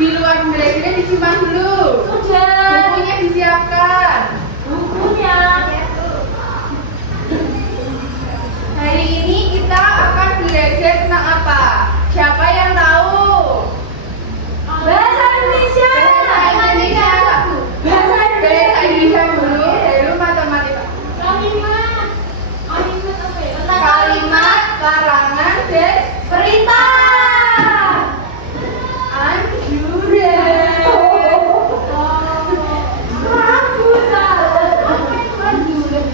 Di luar pembelajaran disimpan dulu. Sudah. Bukunya disiapkan. Bukunya. Hari ini kita akan belajar tentang apa? Siapa yang tahu? Bahasa Indonesia. Bahasa Indonesia. Bahasa Bahasa Indonesia dulu, baru matematika. Kalimat, larangan, dan Perintah. anjuran. Aku salah.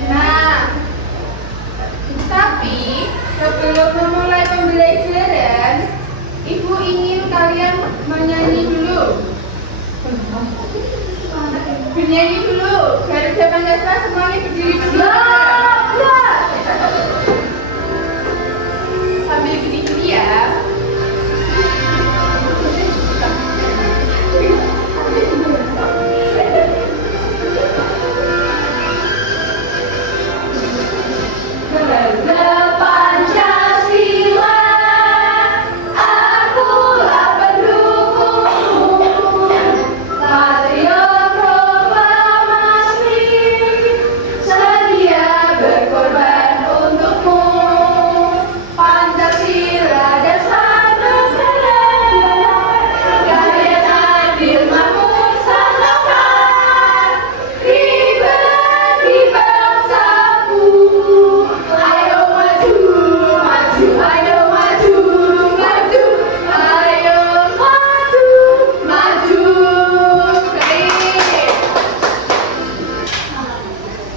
Nah, tapi sebelum memulai pembelajaran, Ibu ingin kalian menyanyi dulu. Bernyanyi dulu. Garuda Pancasila semuanya berdiri dulu. Sambil gini-gini ya. Pancasila, akulah pendukungmu. Patriot proklamasi, sedia berkorban untukmu. Pancasila dasar negara, rakyat adil makmur santap, pribadi bangsaku. Ayo maju, maju, ayo maju, maju, ayo maju, maju. Baik.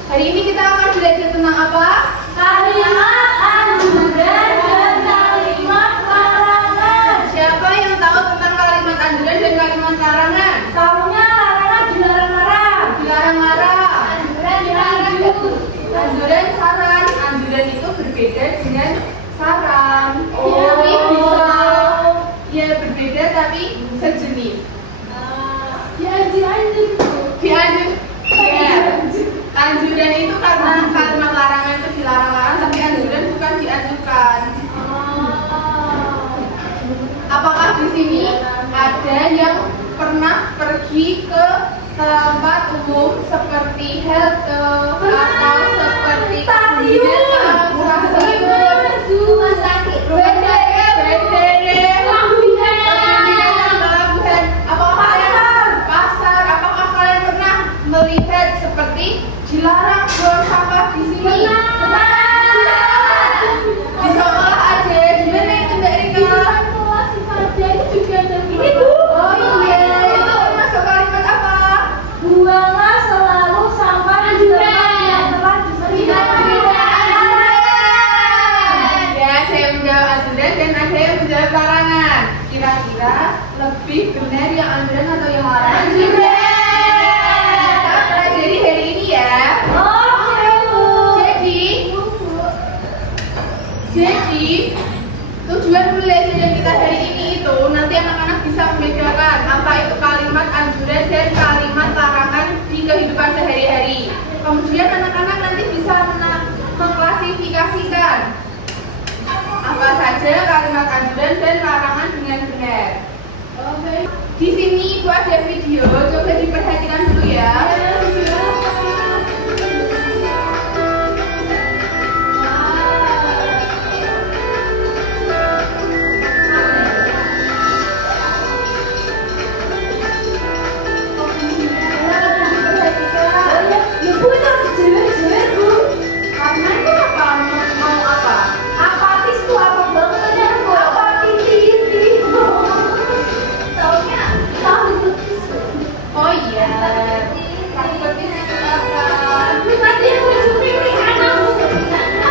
Hari ini kita akan belajar tentang apa? Kalimat anjuran dan kalimat larangan. Siapa yang tahu tentang kalimat anjuran dan kalimat larangan? Tahunya larangan dilarang-larang. Dilarang-larang. Anjuran dilarang. Anjuran, saran. Anjuran itu berbeda dengan saran. Oh. Tapi bisa ya berbeda tapi sejenis. Anjir. Dianjur. Ya. Anjuran itu karena kalimat larangan itu dilarang-larang, tapi anjuran bukan dianjurkan. Apakah di sini ada yang pernah pergi ke tempat umum seperti halte atau seperti Stasiun. rumah sakit, pelabuhan, pasar? Apakah kalian pernah melihat seperti dilarang buang sampah di sini? Di sekolah ada, di mana itu Mbak Rika? Ini Bu. Oh iya, itu masuk kalimat apa? Buanglah selalu sampah di tempat yang telah disediakan. Ya, ada yang menjawab anjuran dan ada yang menjawab larangan. Kira-kira lebih benar yang anjuran atau yang larangan? Anjuran. Kita pelajari hari ini ya. Oke Bu. Jadi tujuan pembelajaran kita hari ini itu nanti anak-anak bisa membedakan apa itu kalimat anjuran dan kalimat larangan di kehidupan sehari-hari. Kemudian anak-anak nanti bisa mengklasifikasikan apa saja kalimat anjuran dan larangan dengan benar. Oke. Di sini Ibu ada video, coba diperhatikan dulu ya. Ibu itu harus jelas-jelas Bu. Karena itu apa? Mau apa? Apatis itu apa banget aja Bu? Apatis itu. Taunya tahu betis. Oh iya. Tahu betis itu apa? Nanti aku curi anakku.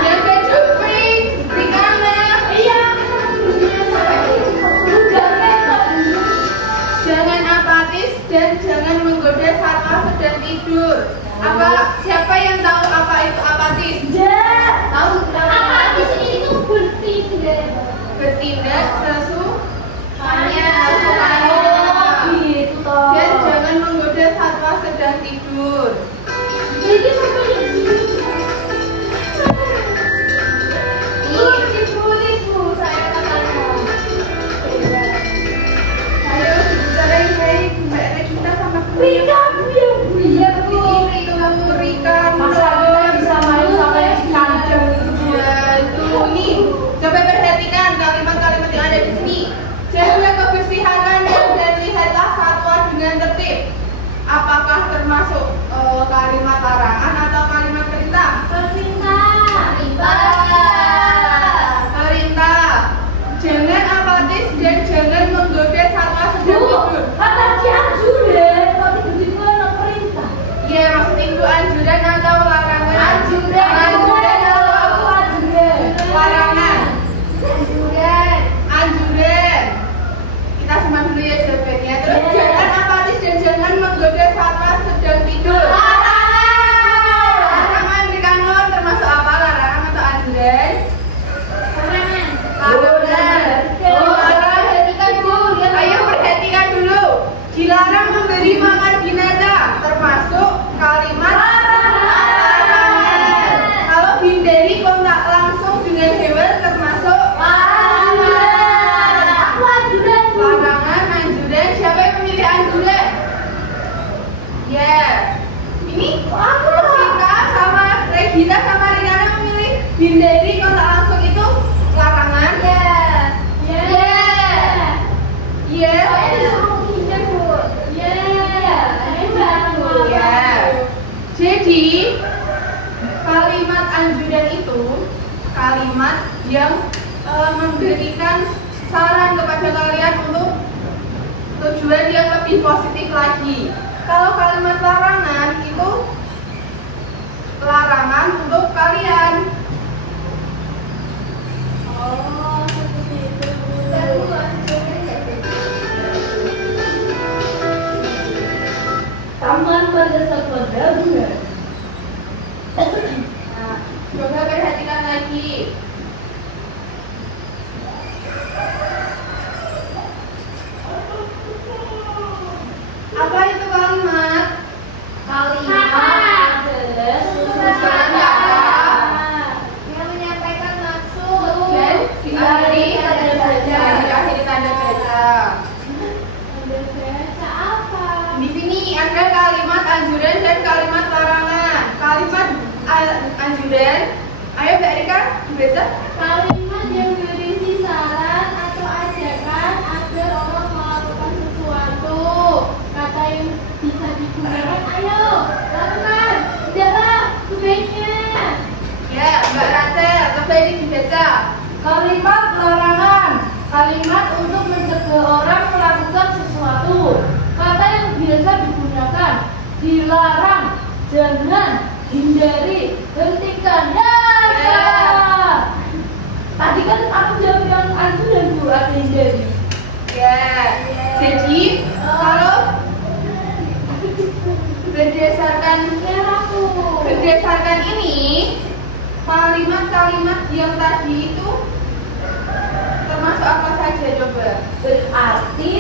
Ya baju pink di kanan. Iya. Jangan apatis dan jangan menggoda saat sedang tidur. Siapa yang tahu apa itu apatis? Tahu? Apatis itu bertindak. Bertindak sesukanya. Oh, gitu toh. Dan jangan menggoda satwa sedang tidur. Jadi seperti itu. Ibu, saya katakan. Ayo, bicarain Rika, iya Bu. Rika, Masa kita bisa main sampai kandang gitu. ya itu nih. Coba perhatikan kalimat-kalimat yang ada di sini. Jaga kebersihan kandang dan lihatlah satwa dengan tertib. Apakah termasuk kalimat larangan atau kalimat perintah? Perintah. Jangan apatis dan jangan menggoda satwa sedang tidur. Kata dianjurin, kok tiba-tiba ada perintah. Ya, maksud itu anjuran atau larangan? Anjuran. Anjuran atau Anjuran. larangan? Anjuran. Kita simak dulu ya jawabannya. Terus Ya. jangan apatis dan jangan menggoda satwa sedang tidur. Larangan di kanon termasuk apa? Larangan atau anjuran? Ayo perhatikan dulu. Dilarang memberi makan binatang, termasuk kalimat larangan. Kalau hindari kontak langsung dengan hewan, termasuk larangan, anjuran. Siapa yang memilih anjuran? Ya, ini Rika sama Regina sama Riana memilih hindari kontak langsung itu larangan. Iya. Ya. Jadi kalimat anjuran itu kalimat yang memberikan saran kepada kalian untuk tujuan yang lebih positif lagi. Kalau kalimat larangan itu larangan untuk kalian. Taman Margasatwa benar. Nah, coba perhatikan lagi. Apa itu kalimat? Kalimat adalah susunan kata yang menyampaikan maksud Dan diakhiri tanda baca. Diakhiri tanda baca. apa? Di sini ada kalimat anjuran dan kalimat larangan. Kalimat anjuran, ayo Mbak Rika dibaca. Kalimat yang berisi saran atau ajakan agar orang melakukan sesuatu. Kata yang bisa digunakan, ayo lakukan, tidaklah, sebaiknya. Ya, Mbak Rachel, coba ini dibaca. Kalimat larangan, kalimat untuk mencegah orang melakukan sesuatu. Kata yang biasa digunakan, dilarang, jangan, hindari, hentikan. Ya. Tadi kan aku jawab yang anjuran Bu, ada hindari. Ya. Jadi kalau berdasarkan ini kalimat-kalimat yang tadi itu termasuk apa saja coba? Berarti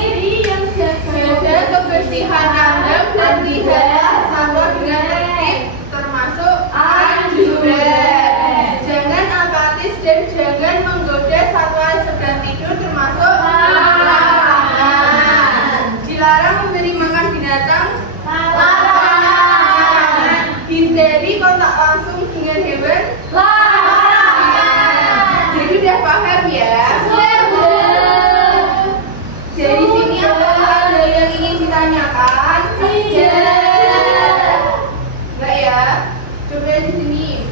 yang Jaga kebersihan kandang dan lihatlah satwa dengan tertib, termasuk anjuran. Jangan apatis dan jangan menggoda satwa sedang tidur, termasuk larangan. Dilarang memberi makan binatang, larangan. Hindari kontak langsung dengan hewan, larangan. Jadi udah paham ya? Dari sini apakah ada yang ingin ditanyakan? Enggak ya? Coba di sini.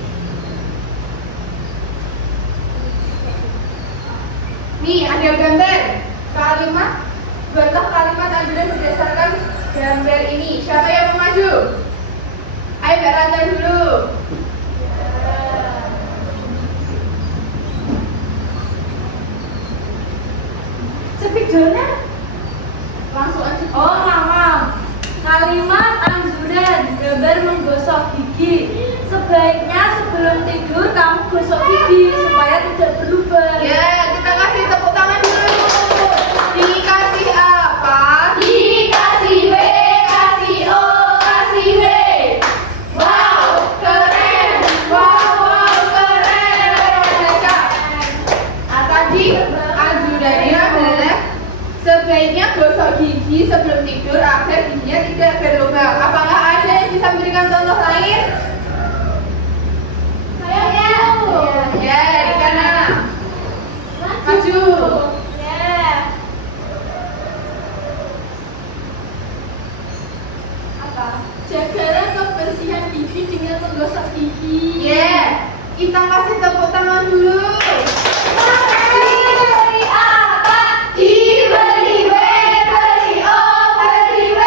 Nih ada gambar. Kalimat, buatlah kalimat anjuran berdasarkan gambar ini. Siapa yang mau maju? Ayo Mbak Rata dulu. Sepidolnya Langsung aja. oh mama, kalimat anjuran gambar menggosok gigi. Sebaiknya sebelum tidur kamu gosok gigi supaya tidak berlubang. Ya, kita kasih tepuk tangan dulu. Dikasih apa? Dikasih B, kasih O, kasih W. Wow, keren. Wow, keren. Baca. Tadi anjurannya adalah sebaiknya gosok gigi sebelum sebelum tidur agar giginya tidak berlubang. Apakah ada yang bisa memberikan contoh lain? Saya Ya, di kanan. Maju. Ya. Apa? Jagalah kebersihan gigi dengan menggosok gigi. Ya, kita kasih tepuk tangan dulu. Beli apa? Dibeli W, beli O, beli W.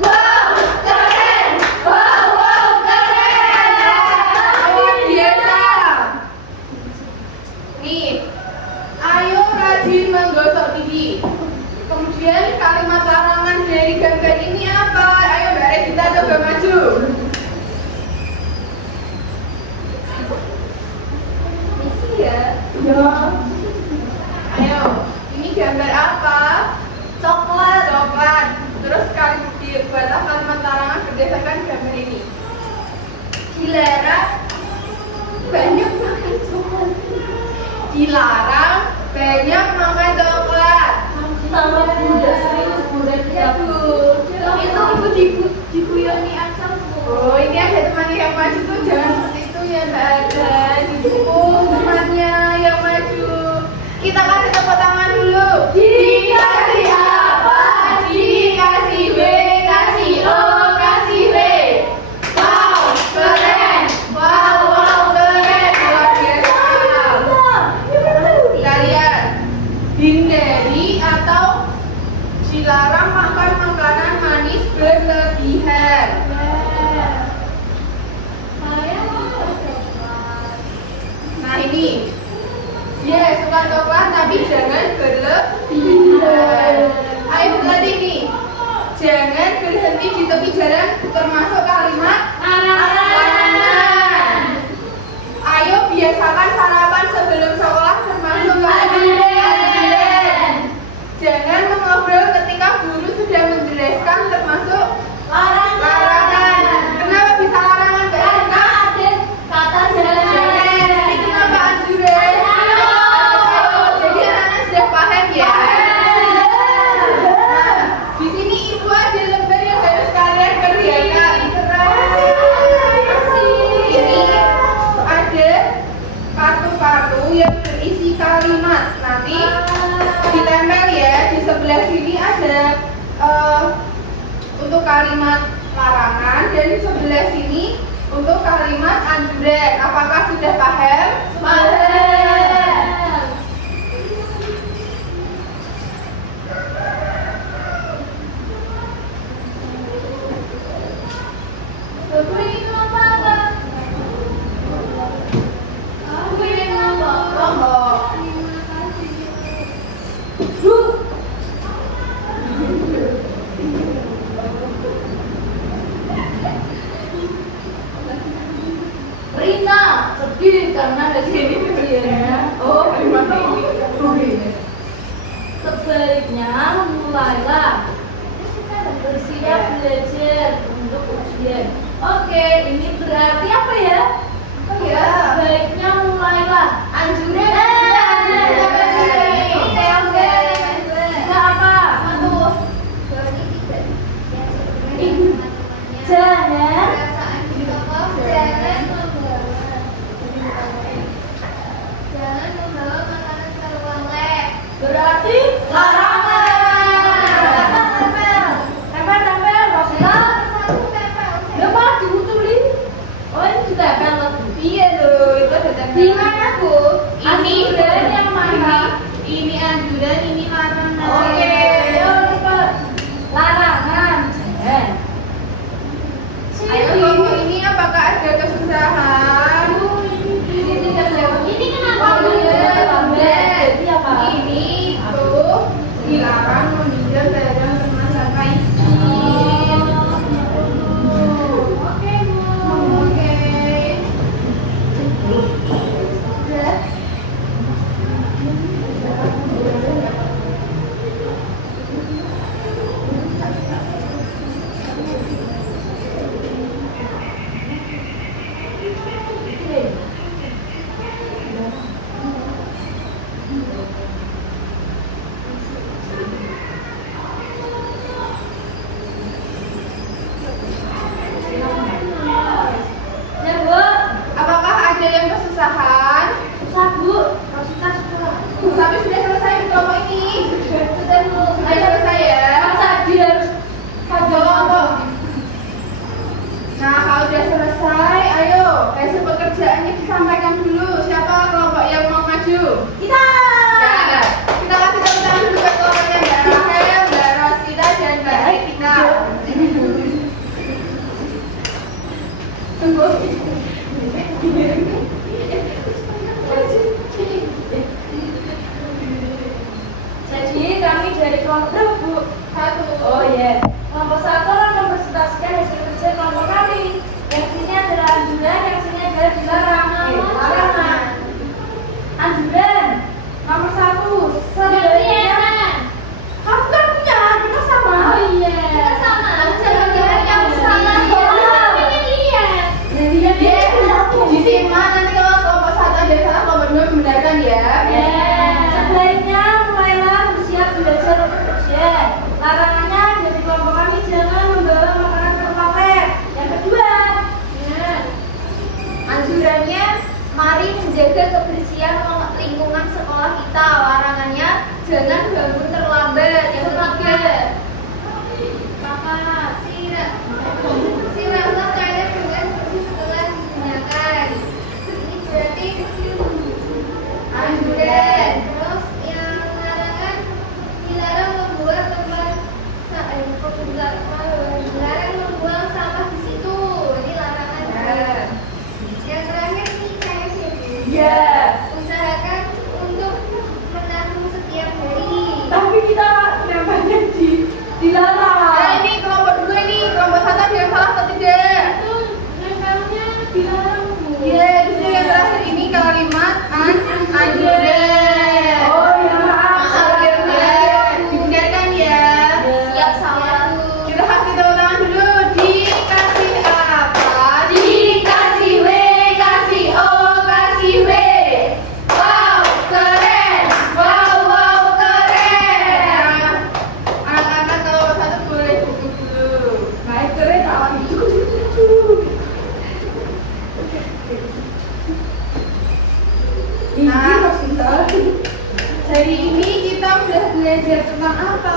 Wow, keren. Wow, keren. Luar biasa. Nih, ayo rajin menggosok gigi. Kemudian kalimat larangan dari gambar ini apa? Ayo Mbak Regita coba maju. Ya. Ayo, ini gambar apa? Coklat. Coklat. Terus dibuatlah kalimat larangan berdasarkan gambar ini. Dilarang banyak makan coklat. Dilarang banyak makan coklat. Sama Bunda serius Bunda tidak itu ibu diguyoni aja. Oh, ini ada temannya yang maju tuh, jangan seperti itu ya Mbak Ada. Didukung temannya yang maju. Kita kasih tepuk tangan dulu. Dikasih apa? Dikasih B, kasih O, kasih B. Wow, keren. Wow, keren. Luar biasa. Kita lihat. Hindari atau dilarang makan makanan manis berlebihan. Nah ini, dia suka coklat tapi jangan berlebihan. Ayo berarti nih, jangan berhenti di tepi jalan termasuk kalimat larangan. Ayo biasakan sarapan sebelum sekolah termasuk anjuran. Jangan mengobrol ketika guru sudah menjelaskan termasuk larangan. Kenapa bisa larangan Mbak Erika? Kata jalan. Jadi kenapa anjuran? Jadi anak-anak sudah paham ya. Nah, di sini ibu ada lembar yang harus kalian kerjakan. Ini ada kartu-kartu yang berisi kalimat. Nanti ditempel ya, di sebelah sini ada untuk kalimat larangan dan di sebelah sini untuk kalimat anjuran. Apakah sudah paham? Aku ingin apa? Aku ingin apa? Monggo. Rina sedih karena ada sini ujiannya. Oh, terima kasih. Sebaiknya mulailah bersiap belajar untuk ujian. Oke, ini berarti apa ya? Ya. Sebaiknya mulailah. Anjuran. Oke. Nah, apa? Jangan. Berarti larangan. Tempel, Rosita. Lepas diuculi. Oh, ini juga tempel lagi. Iya loh, itu ada tanda. Di mana, Bu? Ini Anjuran yang mana? Ini anjuran, ini larangan. Oke, yuk cepat. Larangan. Jangan. Ayo Jadi kami dari kelompok berapa, Bu? Satu. Oh iya. Kelompok satu akan mempresentasikan hasil kerja kelompok kami. Yang sini adalah anjuran, yang sini adalah dilarang. Larangan. Anjuran nomor 1. Sebaiknya kamu kan punya, kita sama. Oh iya. Kita sama. Jangan-jangan kamu salah. Disimak nanti kalau kelompok satu ada yang salah, kelompok dua membenarkan ya. Sebaiknya mulailah bersiap belajar untuk ujian. Larangannya dari kelompok kami jangan membawa makanan ke rumah les. Yang kedua, Anjurannya, mari menjaga kebersihan lingkungan sekolah kita. Larangannya, jangan bangun terlambat. Yang ketiga, Kakak, siramlah toilet dengan bersih setelah digunakan. Ini berarti anjuran. Terus yang larangan, dilarang membuang tempat dilarang membuang sampah di situ. Ini larangan. Yang terakhir nih saya sih. ya. Usahakan untuk menabung setiap hari. Tapi kita namanya dilarang. Nah ini kelompok dua ini, kelompok satu ada yang salah atau tidak? Itu namanya dilarang, Bu. Iya, justru yang terakhir ini kalimat anjuran. Oh ya maaf. Dibenarkan ya. Siap salah. Kita kasih tepuk tangan dulu. Dikasih apa? Dikasih W, kasih O, kasih W. Wow, keren. Wow, keren. Anak-anak kalau satu boleh duduk dulu. Baik keren awan itu. Nah, hari ini kita udah belajar tentang apa?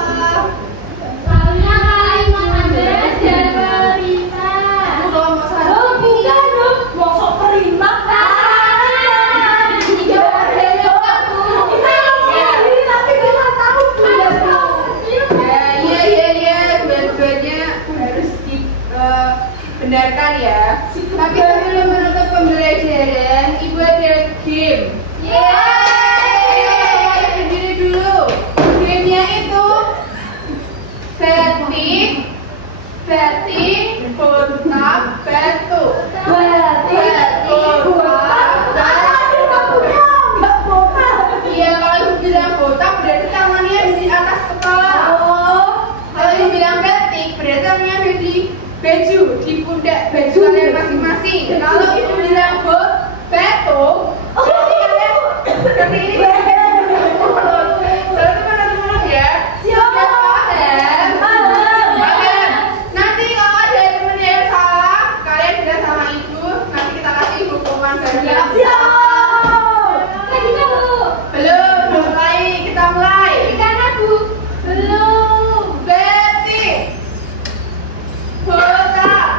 Kalimat dan kalimat. Aku kelompok satu. Oh bukan dong, mosok perimak. Tapi kita tahu Ya, dua-duanya harus dibenarkan ya. Tapi sebelum menutup pembelajaran, Ibu ada game. Ayo berdiri dulu. Gamenya itu batik, kotak, batu. Iya, kalau Ibu bilang kotak berarti tangannya ada di atas kepala. Kalau Ibu bilang batik berarti tangannya ada di baju, di pundak baju kalian masing-masing. Kalau Ibu bilang batu, berarti kalian seperti ini. Selalu teman-teman ya. Siapa paham? Nanti kalau ada temennya yang salah, kalian bilang sama Ibu. Nanti kita kasih hukuman bareng. Belum mulai, kita mulai. Batik, kotak,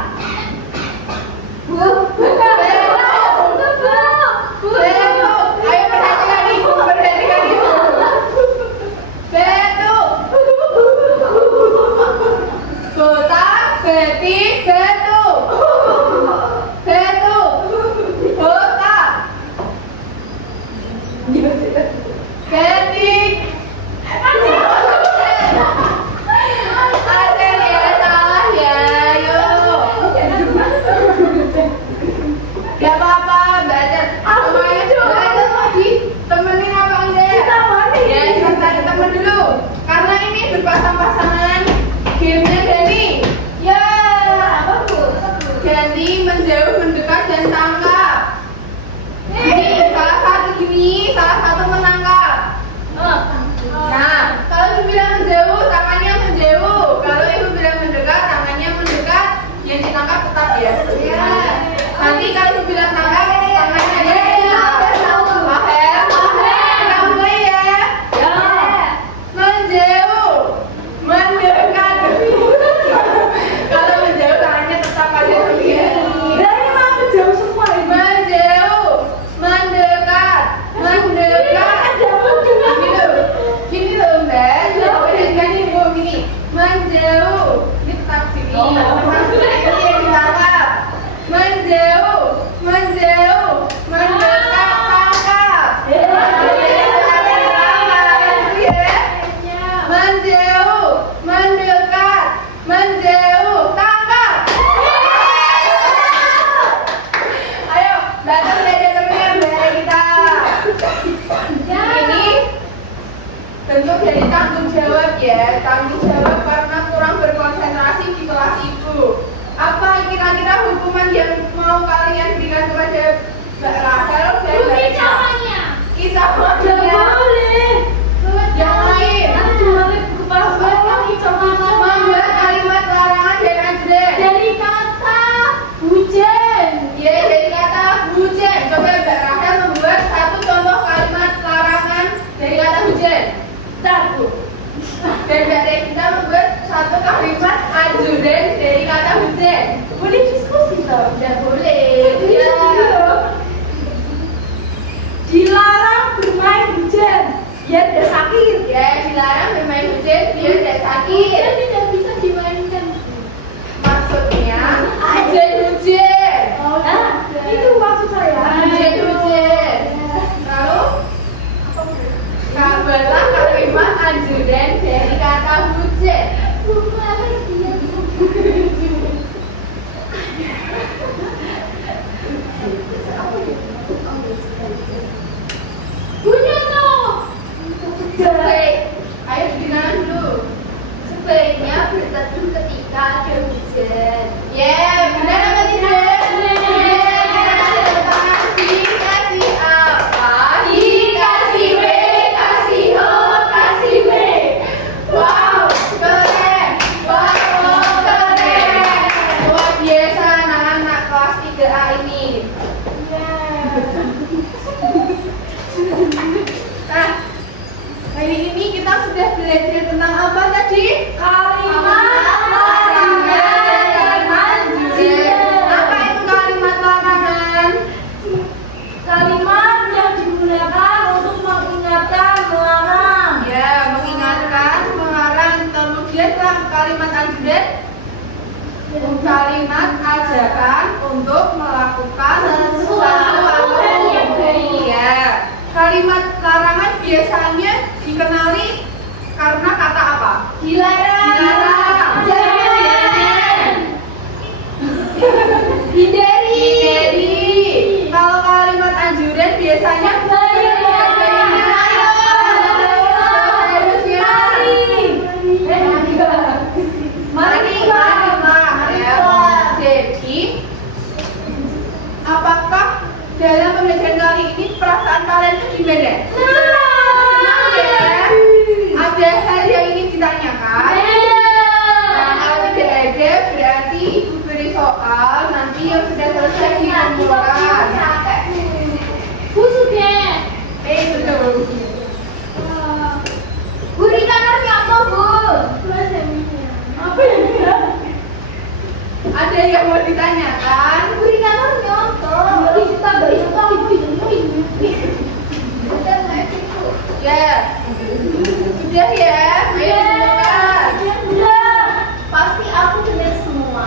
menjauh. Ini tetap sini. Yang ditangkap. Menjauh. terakhir. Tidak bisa dimainkan. Maksudnya hujan-hujan. Nah, itu maksud saya. Hujan-hujan. Lalu kabarlah kalimat anjuran dari kata hujan. Ayo digunakan dulu. Sebaiknya berteduh ketika ada hujan. Benar apa tidak? Tangan dikasih apa? Dikasih W, kasih O, kasih W. Wow, keren. Wow, keren. Luar biasa anak-anak kelas 3A ini. Nah, hari ini kita sudah belajar tentang apa tadi? Kalimat larangan. Apa itu kalimat larangan? Kalimat yang digunakan untuk mengingatkan, melarang. Ya, mengingatkan, melarang. Kemudian kalimat anjuran, kalimat ajakan untuk melakukan sesuatu yang baik. Ya, kalimat larangan biasanya dikenali karena kata apa? Dilarang. Dilarang. Jangan. Hindari. Kalau kalimat anjuran biasanya Mari. Ya. Jadi, apakah dalam pembelajaran kali ini perasaan kalian itu gimana? Senang ya? Ada hal yang ingin ditanyakan? Nah, kalau tidak ada, berarti ibu beri soal. Nanti yang sudah selesai dikumpulkan. Busuknya. Betul. Bu Rita apa, Bu? Apa ini ya? Ada yang mau ditanyakan? Bu Rita nyontoh. Ya. Sudah ya? Ayo dikumpulkan. Pasti aku benar semua.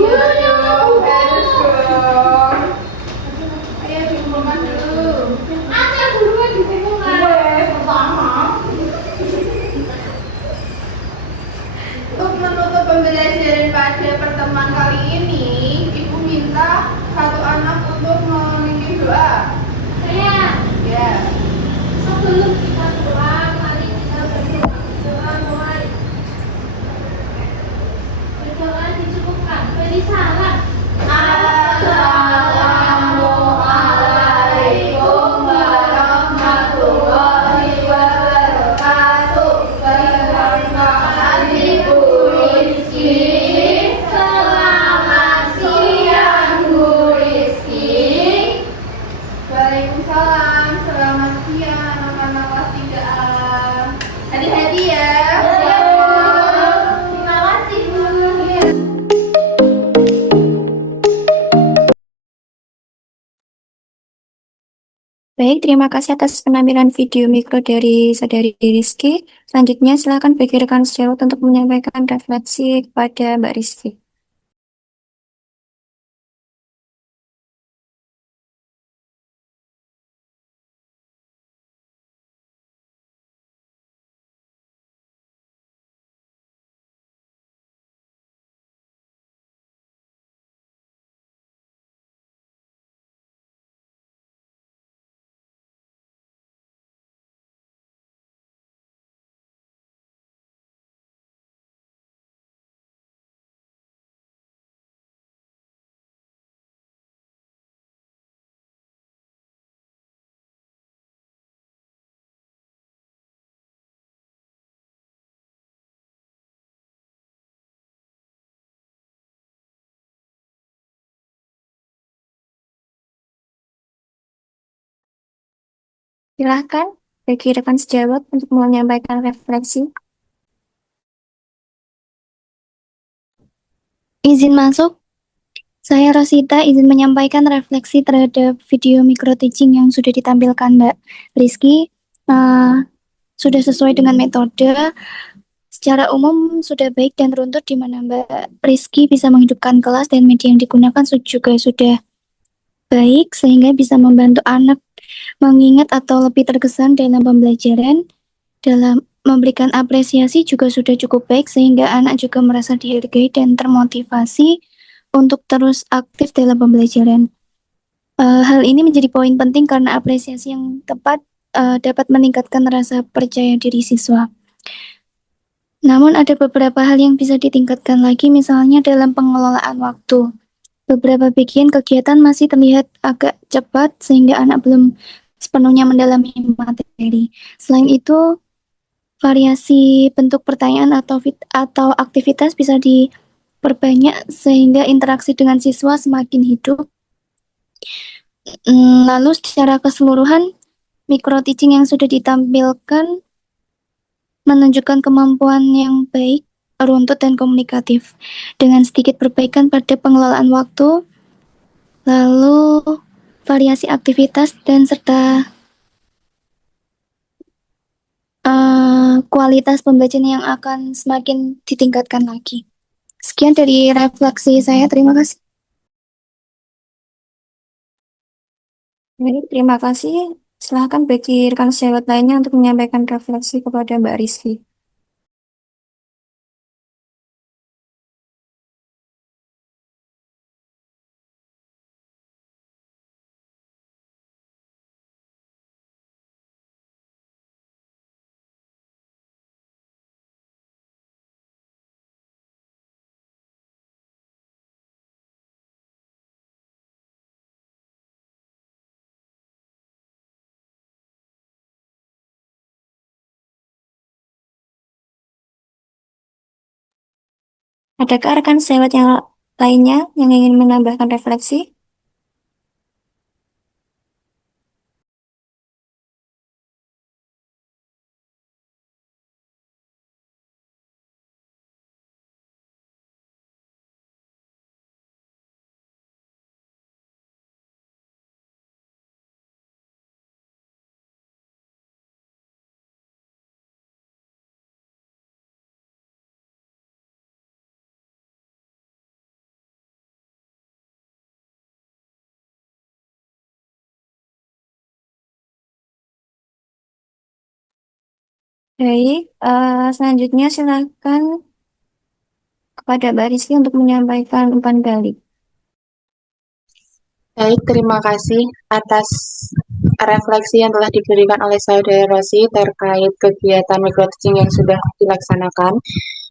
Ya dong, harus dong. Ayo dikumpulkan dulu. Ada buruan dikumpulkan. Untuk menutup pembelajaran pada pertemuan kali ini, Ibu minta satu anak untuk memimpin doa. Saya Ya. sebelum kita doa, mari kita berdoa. Doa mulai. Berdoa dicukupkan. Beri salam. Assalamualaikum warahmatullahi wabarakatuh. Terima kasih Bu Rizky. Selamat siang Bu Rizky. Waalaikumsalam. Selamat siang anak-anak kelas 3A. Hati-hati ya. Terima kasih, Bu. Baik, terima kasih atas penampilan video mikro dari Saudari Rizky. Selanjutnya, silakan bagi rekan sejawat untuk menyampaikan refleksi kepada Mbak Rizky. Silahkan bagi rekan sejawat untuk menyampaikan refleksi. Izin masuk. Saya Rosita izin menyampaikan refleksi terhadap video micro teaching yang sudah ditampilkan Mbak Rizky. Sudah sesuai dengan metode. secara umum sudah baik dan runtut di mana Mbak Rizky bisa menghidupkan kelas dan media yang digunakan juga sudah baik sehingga bisa membantu anak mengingat atau lebih terkesan dalam pembelajaran. Dalam memberikan apresiasi juga sudah cukup baik sehingga anak juga merasa dihargai dan termotivasi untuk terus aktif dalam pembelajaran. Hal ini menjadi poin penting karena apresiasi yang tepat dapat meningkatkan rasa percaya diri siswa. Namun ada beberapa hal yang bisa ditingkatkan lagi, misalnya dalam pengelolaan waktu. Beberapa bagian kegiatan masih terlihat agak cepat sehingga anak belum sepenuhnya mendalami materi. Selain itu, variasi bentuk pertanyaan atau aktivitas bisa diperbanyak sehingga interaksi dengan siswa semakin hidup. Lalu secara keseluruhan, micro teaching yang sudah ditampilkan menunjukkan kemampuan yang baik, runtut, dan komunikatif. Dengan sedikit perbaikan pada pengelolaan waktu, lalu variasi aktivitas, dan serta kualitas pembelajaran yang akan semakin ditingkatkan lagi. Sekian dari refleksi saya, terima kasih. Baik, terima kasih. Silakan bagi rekan sejawat lainnya untuk menyampaikan refleksi kepada Mbak Rizky. Adakah rekan sejawat yang lainnya yang ingin menambahkan refleksi? Baik, selanjutnya silakan kepada Mbak Rizky untuk menyampaikan umpan balik. Baik, terima kasih atas refleksi yang telah diberikan oleh Saudara Rosi terkait kegiatan microteaching yang sudah dilaksanakan,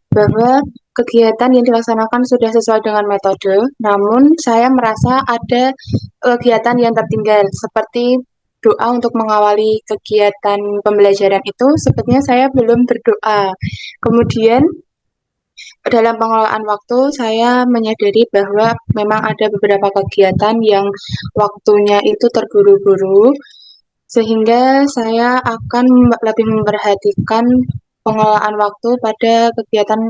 bahwa kegiatan yang dilaksanakan sudah sesuai dengan metode, namun saya merasa ada kegiatan yang tertinggal, seperti doa untuk mengawali kegiatan pembelajaran itu, sepertinya saya belum berdoa. Kemudian dalam pengelolaan waktu, saya menyadari bahwa memang ada beberapa kegiatan yang waktunya itu terburu-buru, sehingga saya akan lebih memperhatikan pengelolaan waktu pada kegiatan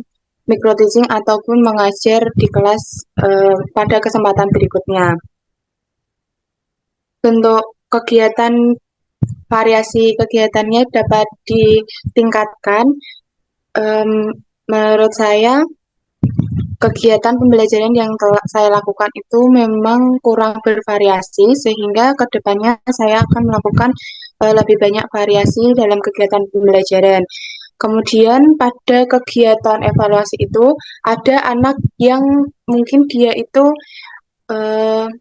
microteaching ataupun mengajar di kelas pada kesempatan berikutnya. Bentuk kegiatan, variasi kegiatannya dapat ditingkatkan. Menurut saya, kegiatan pembelajaran yang telah saya lakukan itu memang kurang bervariasi, sehingga kedepannya saya akan melakukan lebih banyak variasi dalam kegiatan pembelajaran. Kemudian pada kegiatan evaluasi itu, ada anak yang mungkin dia itu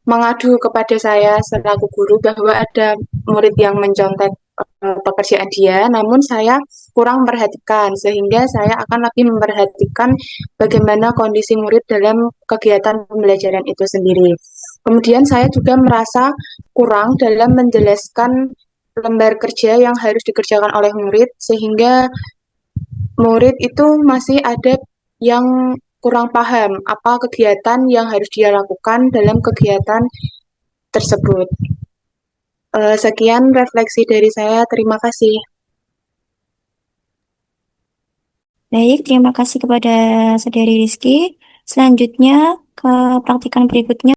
mengadu kepada saya selaku guru bahwa ada murid yang mencontek pekerjaan dia, namun saya kurang memperhatikan, sehingga saya akan lebih memperhatikan bagaimana kondisi murid dalam kegiatan pembelajaran itu sendiri. Kemudian saya juga merasa kurang dalam menjelaskan lembar kerja yang harus dikerjakan oleh murid, sehingga murid itu masih ada yang kurang paham apa kegiatan yang harus dia lakukan dalam kegiatan tersebut. Sekian refleksi dari saya, terima kasih. Baik, terima kasih kepada Saudari Rizky. Selanjutnya ke praktikan berikutnya.